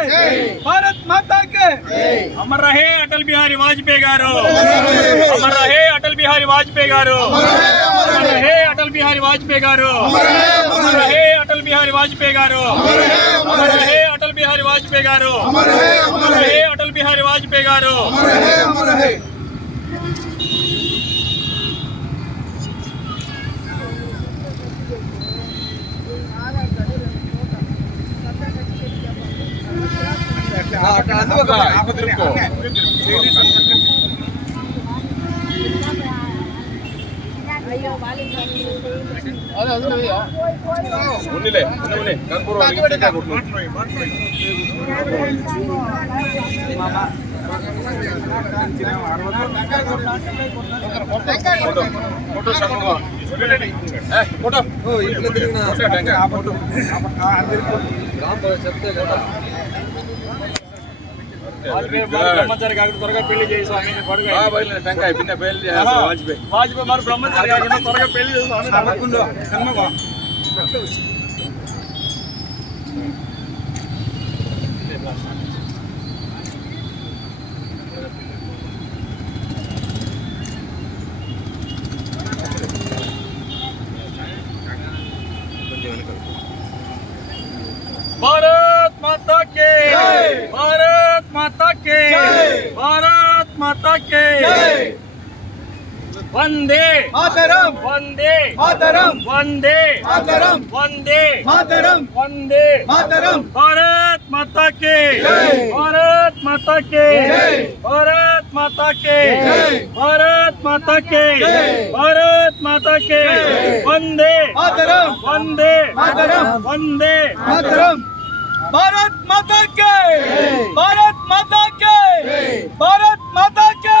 माता के भारत माता के అమర్ రహే అటల్ బిహారీ వాజ్పేయి గారు అమర్ రహే అటల్ బిహారీ వాజ్పేయి గారు అమర్ రహే అటల్ బిహారీ వాజ్పేయి గారు అమర్ రహే అటల్ బిహారీ వాజ్పేయి గారు అమర్ రహే అటల్ బిహారీ వాజ్పేయి గారు అమర్ రహే అటల్ బిహారీ వాజ్పేయి గారు ఉన్నిలే ఉన్ని ఉన్ని కర్పూరం ఇంకా కొట్టు ఫోటో ఫోటో షణ్ముఖం ఏ ఫోటో ఫోటో టెంకాయ ఫోటో బ్రహ్మచారి కాకుండా త్వరగా పెళ్ళి చేసి స్వామి టెంకాయ పిన్న చేస్తారు వాజ్పేయి. వాజ్పేయి మరి బ్రహ్మచారి కాకుండా త్వరగా పెళ్ళి చేసి స్వామి वंदे मातरम वंदे मातरम वंदे मातरम वंदे मातरम वंदे मातरम भारत माता के जय। भारत माता के जय। भारत माता के जय। भारत माता के जय। भारत माता के जय। वंदे मातरम वंदे मातरम वंदे मातरम भारत माता के भारत माता के भारत माता के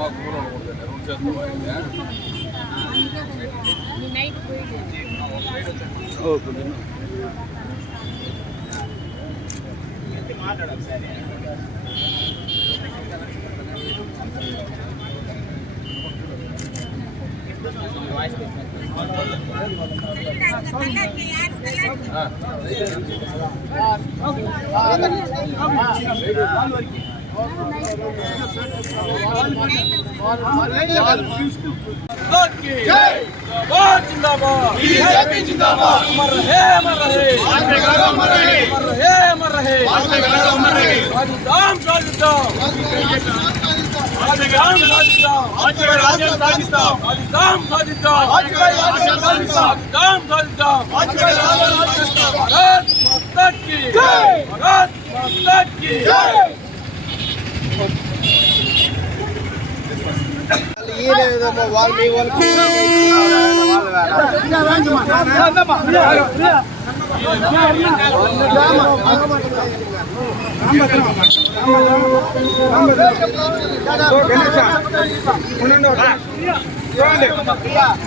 अमर रहे अमर रहे अमर रहे अमर रहे अमर रहे సాధిస్తాం భారత్ మాతకి భారత్ మాతకి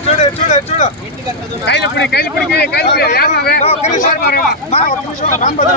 చూడు చూడు చూడు కైలపుడి కైలపుడి కైలపుడి యాభై మా ఒక నిమిషం రాంభద్ర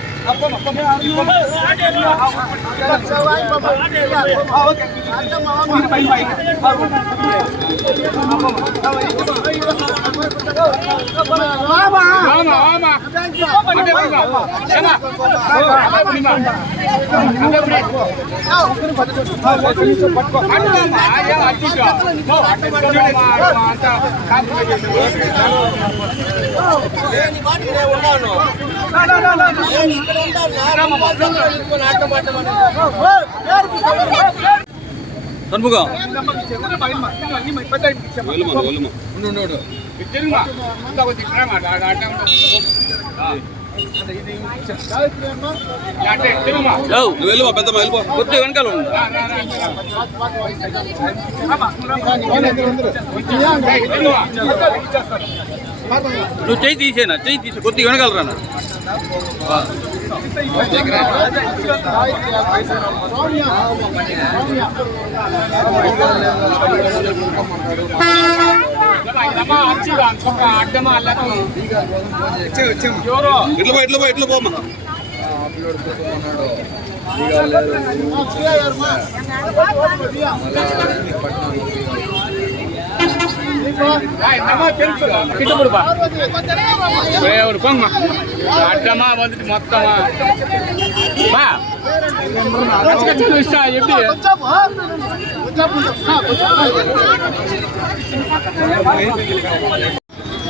ఉన్నాను చూడండి పెద్దమ్మ వెళ్ళిపో కొద్ది వెనకాల నువ్వు చేయి తీసేనా? చేయి తీసే కొద్దిగా వెనకాల రానా ఇట్లా పో ఇట్లా పో అడ్డమా వందటి మొత్తమా బా కచ్చి కచ్చి ఇష్టా చెప్పి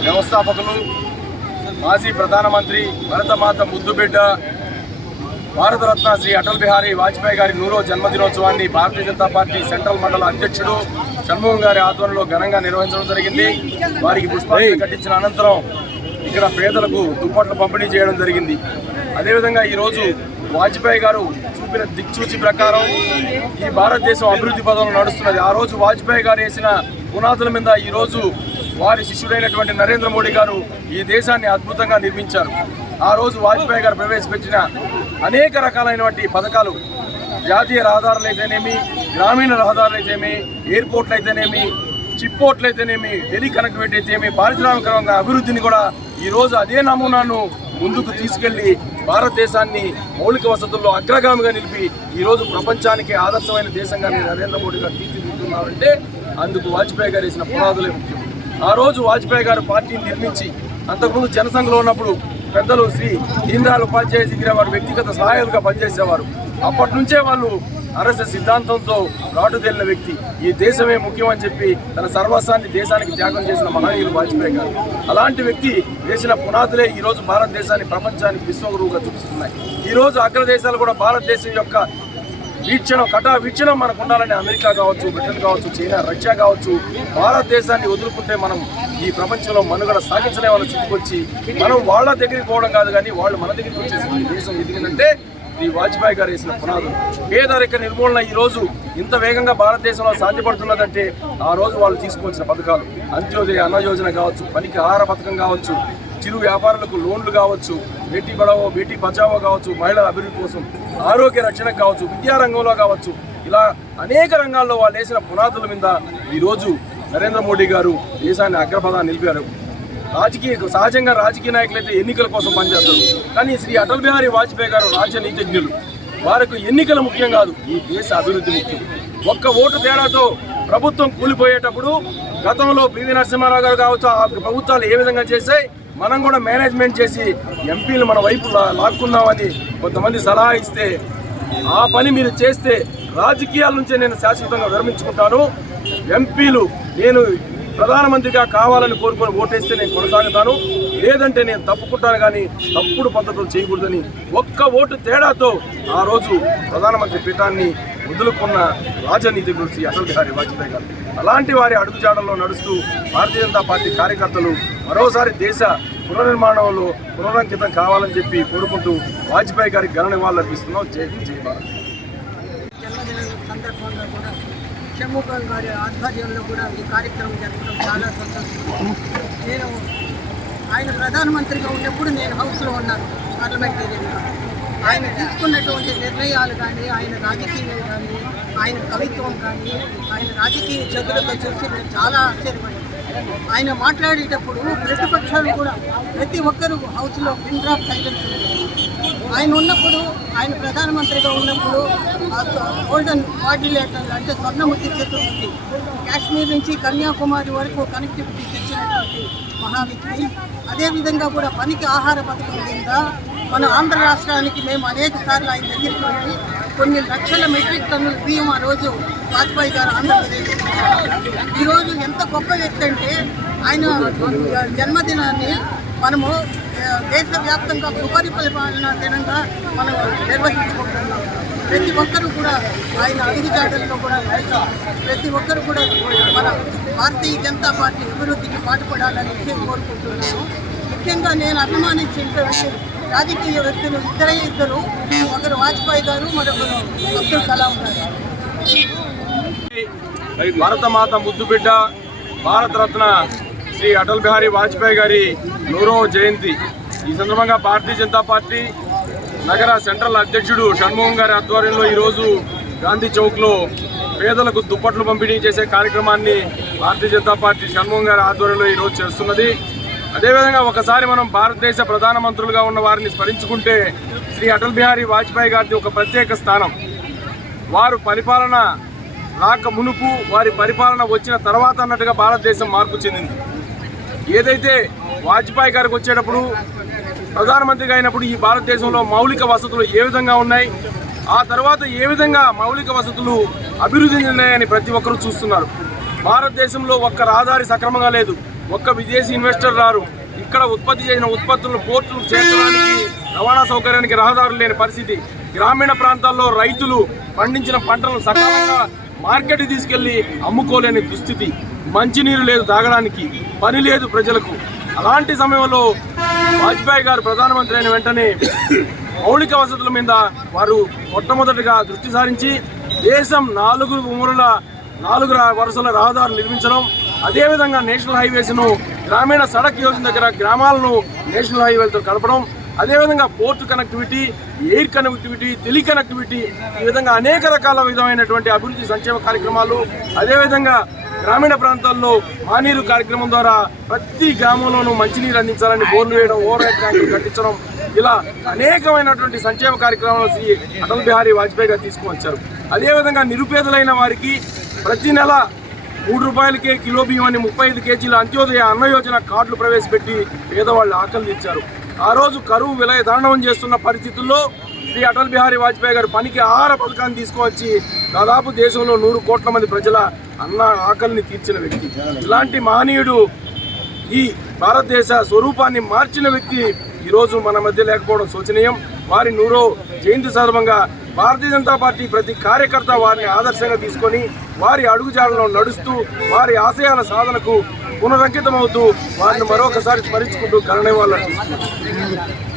వ్యవస్థాపకులు మాజీ ప్రధానమంత్రి భరతమాత ముద్దుబిడ్డ భారతరత్న శ్రీ అటల్ బిహారీ వాజ్పేయి గారి నూరో జన్మదినోత్సవాన్ని భారతీయ జనతా పార్టీ సెంట్రల్ మండల అధ్యక్షుడు షణ్ముఖం గారి ఆధ్వర్యంలో ఘనంగా నిర్వహించడం జరిగింది. వారికి పుష్పాంజలి కట్టించిన అనంతరం ఇక్కడ పేదలకు దుప్పట్లు పంపిణీ చేయడం జరిగింది. అదేవిధంగా ఈరోజు వాజ్పేయి గారు చూపిన దిక్సూచి ప్రకారం ఈ భారతదేశం అభివృద్ధి పదంలో నడుస్తున్నది. ఆ రోజు వాజ్పేయి గారు వేసిన పునాదుల మీద ఈరోజు వారి శిష్యుడైనటువంటి నరేంద్ర మోడీ గారు ఈ దేశాన్ని అద్భుతంగా నిర్మించారు. ఆ రోజు వాజ్పేయి గారు ప్రవేశపెట్టిన అనేక రకాలైనటువంటి పథకాలు జాతీయ రహదారులు అయితేనేమి గ్రామీణ రహదారులు అయితేనేమి ఎయిర్పోర్ట్లు అయితేనేమి చిప్పోర్ట్లు అయితేనేమి టెలి కనెక్టివిటీ అయితేనేమి పారిశ్రామికంగా అభివృద్ధిని కూడా ఈరోజు అదే నమూనాను ముందుకు తీసుకెళ్ళి భారతదేశాన్ని మౌలిక వసతుల్లో అగ్రగామిగా నిలిపి ఈరోజు ప్రపంచానికి ఆదర్శమైన దేశంగా నరేంద్ర మోడీ గారు తీర్చిదిద్దుతున్నారంటే అందుకు వాజ్పేయి గారు వేసిన పునాదులే ముఖ్యం. ఆ రోజు వాజ్పేయి గారు పార్టీని నిర్మించి అంతకుముందు జనసంఘలో ఉన్నప్పుడు పెద్దలు శ్రీ దీన్ ఉపాధ్యాయ దగ్గర వారు వ్యక్తిగత సహాయాలుగా పనిచేసేవారు. అప్పటి నుంచే వాళ్ళు అరెస్ట్ సిద్ధాంతంతో రాటుదేలిన వ్యక్తి. ఈ దేశమే ముఖ్యమని చెప్పి తన సర్వస్వాన్ని దేశానికి త్యాగం చేసిన మహనీయులు వాజ్పేయి గారు. అలాంటి వ్యక్తి వేసిన పునాదులే ఈరోజు భారతదేశాన్ని ప్రపంచానికి విశ్వగురువుగా చూపిస్తున్నాయి. ఈ రోజు అగ్రదేశాలు కూడా భారతదేశం యొక్క వీక్షణం కటా వీక్షణం మనకు ఉండాలని అమెరికా కావచ్చు బ్రిటన్ కావచ్చు చైనా రష్యా కావచ్చు భారతదేశాన్ని వదులుకుంటే మనం ఈ ప్రపంచంలో మనుగడ సాగించలేమని స్థితికొచ్చి మనం వాళ్ళ దగ్గరికి పోవడం కాదు కానీ వాళ్ళు మన దగ్గరికి వచ్చేసి దేశం ఎదిగిందంటే శ్రీ వాజ్పేయి గారు వేసిన పునాదులు. పేదరిక నిర్మూలన ఈ రోజు ఇంత వేగంగా భారతదేశంలో సాధ్యపడుతున్నదంటే ఆ రోజు వాళ్ళు తీసుకొచ్చిన పథకాలు. అంత్యోదయ అన్న యోజన కావచ్చు పనికి ఆహార పథకం కావచ్చు చిరు వ్యాపారులకు లోన్లు కావచ్చు బేటీ బడావో బేటీ బచావో కావచ్చు మహిళల అభివృద్ధి కోసం ఆరోగ్య రక్షణ కావచ్చు విద్యారంగంలో కావచ్చు ఇలా అనేక రంగాల్లో వాళ్ళు వేసిన పునాదుల మీద ఈరోజు నరేంద్ర మోడీ గారు దేశాన్ని అగ్రపదాన్ని నిలిపారు. రాజకీయ సహజంగా రాజకీయ నాయకులైతే ఎన్నికల కోసం పనిచేస్తారు. కానీ శ్రీ అటల్ బిహారీ వాజ్పేయి గారు రాజనీతిజ్ఞులు. వారికి ఎన్నికలు ముఖ్యం కాదు ఈ దేశ అభివృద్ధి ముఖ్యం. ఒక్క ఓటు తేడాతో ప్రభుత్వం కూలిపోయేటప్పుడు గతంలో పివి నరసింహారావు గారు కావచ్చు ఆ ప్రభుత్వాలు ఏ విధంగా చేశాయి మనం కూడా మేనేజ్మెంట్ చేసి ఎంపీలు మన వైపు లా- లాక్కుందామని కొంతమంది సలహా ఇస్తే ఆ పని మీరు చేస్తే రాజకీయాల నుంచే నేను శాశ్వతంగా విరమించుకుంటాను. ఎంపీలు నేను ప్రధానమంత్రిగా కావాలని కోరుకొని ఓటేస్తే నేను కొనసాగుతాను. లేదంటే నేను తప్పుకుంటాను కానీ తప్పుడు పద్ధతులు చేయకూడదని ఒక్క ఓటు తేడాతో ఆ రోజు ప్రధానమంత్రి పీఠాన్ని వదులుకున్న రాజనీతి గురించి అటల్ బిహారీ వాజ్పేయి గారు. అలాంటి వారి అడుగుజాడల్లో నడుస్తూ భారతీయ జనతా పార్టీ కార్యకర్తలు మరోసారి దేశ పునర్నిర్మాణంలో పునరంకితం కావాలని చెప్పి కోరుకుంటూ వాజ్పేయి గారికి ఘన నివాళులు అర్పిస్తున్నాం జై జై భారత్ జన్మదినం సందర్భంగా కూడా షణ్ముఖం గారి ఆధ్వర్యంలో కూడా ఈ కార్యక్రమం జరగడం చాలా సంతోషం. నేను ఆయన ప్రధానమంత్రిగా ఉన్నప్పుడు నేను హౌస్లో ఉన్నాను పార్లమెంటేరియన్గా ఆయన తీసుకున్నటువంటి నిర్ణయాలు కానీ ఆయన రాజకీయం కానీ ఆయన కవిత్వం కానీ ఆయన రాజకీయ చదువులతో చూసి నేను చాలా ఆశ్చర్యపడ్డాను. ఆయన మాట్లాడేటప్పుడు ప్రతిపక్షాలు కూడా ప్రతి ఒక్కరూ హౌస్లో పిన్ డ్రాప్ సైలెన్స్ ఆయన ఉన్నప్పుడు ఆయన ప్రధానమంత్రిగా ఉన్నప్పుడు గోల్డెన్ కోఆర్డినేటర్ అంటే స్వర్ణముఖి చతుర్ముఖి కాశ్మీర్ నుంచి కన్యాకుమారి వరకు కనెక్టివిటీ తెచ్చినటువంటి మహా అదేవిధంగా కూడా పనికి ఆహార పథకం కింద మన ఆంధ్ర రాష్ట్రానికి మేము అనేక సార్లు ఆయన దగ్గరికి వెళ్ళి కొన్ని లక్షల మెట్రిక్ టన్నుల బియ్యం ఆ రోజు వాజ్పేయి గారు ఆంధ్రప్రదేశ్ ఈరోజు ఎంత గొప్ప వ్యక్తి అంటే ఆయన జన్మదినాన్ని మనము దేశవ్యాప్తంగా సుపరిపాలన దినంగా మనం నిర్వహించుకుంటున్నాం. ప్రతి ఒక్కరూ కూడా ఆయన అడుగుజాడల్లో కూడా నడిచి ప్రతి ఒక్కరు కూడా మన భారతీయ జనతా పార్టీ అభివృద్ధికి పాటుపడాలని విషయం కోరుకుంటున్నాను. ముఖ్యంగా నేను అభిమానించినటువంటి రాజకీయ వ్యక్తులు ఇద్దరే ఇద్దరు. ఒకరు వాజ్పేయి గారు మరొకరు అబ్దుల్ కలాం గారు. భారతమాత ముద్దుబిడ్డ భారతరత్న శ్రీ అటల్ బిహారీ వాజ్పేయి గారి నూరవ జయంతి. ఈ సందర్భంగా భారతీయ జనతా పార్టీ నగర సెంట్రల్ అధ్యక్షుడు షణ్ముఖం గారి ఆధ్వర్యంలో ఈరోజు గాంధీ చౌక్లో పేదలకు దుప్పట్లు పంపిణీ చేసే కార్యక్రమాన్ని భారతీయ జనతా పార్టీ షణ్ముఖం గారి ఆధ్వర్యంలో ఈరోజు చేస్తున్నది. అదేవిధంగా ఒకసారి మనం భారతదేశ ప్రధానమంత్రులుగా ఉన్న వారిని స్మరించుకుంటే శ్రీ అటల్ బిహారీ వాజ్పేయి గారిది ఒక ప్రత్యేక స్థానం. వారు పరిపాలన రాక మునుపు వారి పరిపాలన వచ్చిన తర్వాత అన్నట్టుగా భారతదేశం మార్పు చెందింది. ఏదైతే వాజ్పేయి గారికి వచ్చేటప్పుడు ప్రధానమంత్రిగా అయినప్పుడు ఈ భారతదేశంలో మౌలిక వసతులు ఏ విధంగా ఉన్నాయి ఆ తర్వాత ఏ విధంగా మౌలిక వసతులు అభివృద్ధి చెందినాయని ప్రతి ఒక్కరూ చూస్తున్నారు. భారతదేశంలో ఒక్క రహదారి సక్రమంగా లేదు. ఒక్క విదేశీ ఇన్వెస్టర్ రారు. ఇక్కడ ఉత్పత్తి చేసిన ఉత్పత్తులను పోర్టులు చేర్చడానికి రవాణా సౌకర్యానికి రహదారులు లేని పరిస్థితి. గ్రామీణ ప్రాంతాల్లో రైతులు పండించిన పంటలను సకాలంగా మార్కెట్ తీసుకెళ్ళి అమ్ముకోలేని దుస్థితి. మంచినీరు లేదు తాగడానికి పని లేదు ప్రజలకు. అలాంటి సమయంలో వాజ్పేయి గారు ప్రధానమంత్రి అయిన వెంటనే మౌలిక వసతుల మీద వారు మొట్టమొదటిగా దృష్టి సారించి దేశం నాలుగు మూలల నాలుగు వరుసల రహదారులు నిర్మించడం అదేవిధంగా నేషనల్ హైవేస్ను గ్రామీణ సడక్ యోజన దగ్గర గ్రామాలను నేషనల్ హైవేలతో కలపడం అదేవిధంగా port connectivity air connectivity tele connectivity ఈ విధంగా అనేక రకాల విధమైనటువంటి అభివృద్ధి సంక్షేమ కార్యక్రమాలు అదేవిధంగా గ్రామీణ ప్రాంతాల్లో మానీరు కార్యక్రమం ద్వారా ప్రతి గ్రామంలోనూ మంచినీరు అందించాలని బోర్లు వేయడం ఓవర్ హెడ్ ట్యాంకులు కట్టించడం ఇలా అనేకమైనటువంటి సంక్షేమ కార్యక్రమాలు శ్రీ అటల్ బిహారీ వాజ్పేయి గారు తీసుకువచ్చారు. అదేవిధంగా నిరుపేదలైన వారికి ప్రతి నెల మూడు రూపాయలకే కిలో బియ్యాన్ని ముప్పై ఐదు కేజీల అంత్యోదయ అన్న యోజన కార్డులు ప్రవేశపెట్టి పేదవాళ్ళు ఆకలి తెచ్చారు ఆ రోజు కరువు విలయ తాండవం చేస్తున్న పరిస్థితుల్లో శ్రీ అటల్ బిహారీ వాజ్పేయి గారు పనికి ఆహార పథకాన్ని తీసుకువచ్చి దాదాపు దేశంలో నూరు కోట్ల మంది ప్రజల అన్న ఆకలిని తీర్చిన వ్యక్తి. ఇలాంటి మహనీయుడు ఈ భారతదేశ స్వరూపాన్ని మార్చిన వ్యక్తి ఈరోజు మన మధ్య లేకపోవడం శోచనీయం. వారి నూరో జయంతి సందర్భంగా భారతీయ జనతా పార్టీ ప్రతి కార్యకర్త వారిని ఆదర్శంగా తీసుకొని వారి అడుగుజాడలో నడుస్తూ వారి ఆశయాల సాధనకు పునరంకితమవుతూ వారిని మరొకసారి స్మరించుకుంటూ గణనీయాలు అర్పిస్తున్నారు